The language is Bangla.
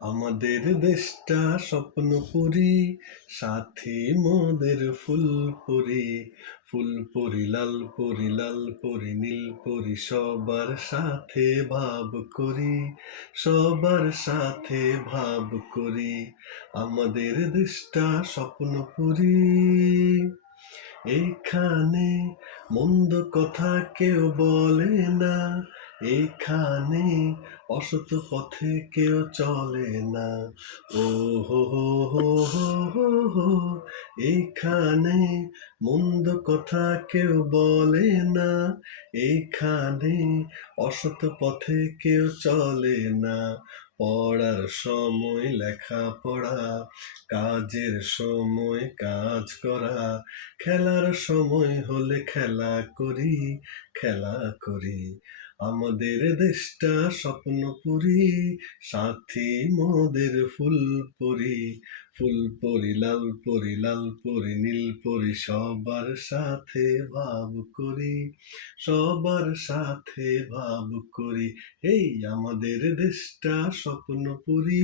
আমাদের দেশটা স্বপ্নপুরী, সাথী মোদের ফুলপুরি। ফুলপুরি লাল পরি, লাল পরি নীল পরি, সবার সাথে ভাব করি, সবার সাথে ভাব করি। আমাদের দেশটা স্বপ্নপুরী, এইখানে মন্দ কথা কেউ বলে না, এইখানে অসৎ পথে কেউ চলে না। ও হো হো হো হো হো হো, এইখানে মন্দ কথা কেউ বলে না, এইখানে অসৎ পথে কেউ চলে না। পড়ার সময় লেখা পড়া, কাজের সময় কাজ করা, খেলার সময় হলে খেলা করি, খেলা করি। আমাদের দেশটা স্বপ্নপুরী, সাথী মোদের ফুলপুরি। ফুলপুরি লাল পরি, লাল পরি নীল পরি, সবার সাথে ভাব করি, সবার সাথে ভাব করি। এই আমাদের দেশটা স্বপ্নপুরী।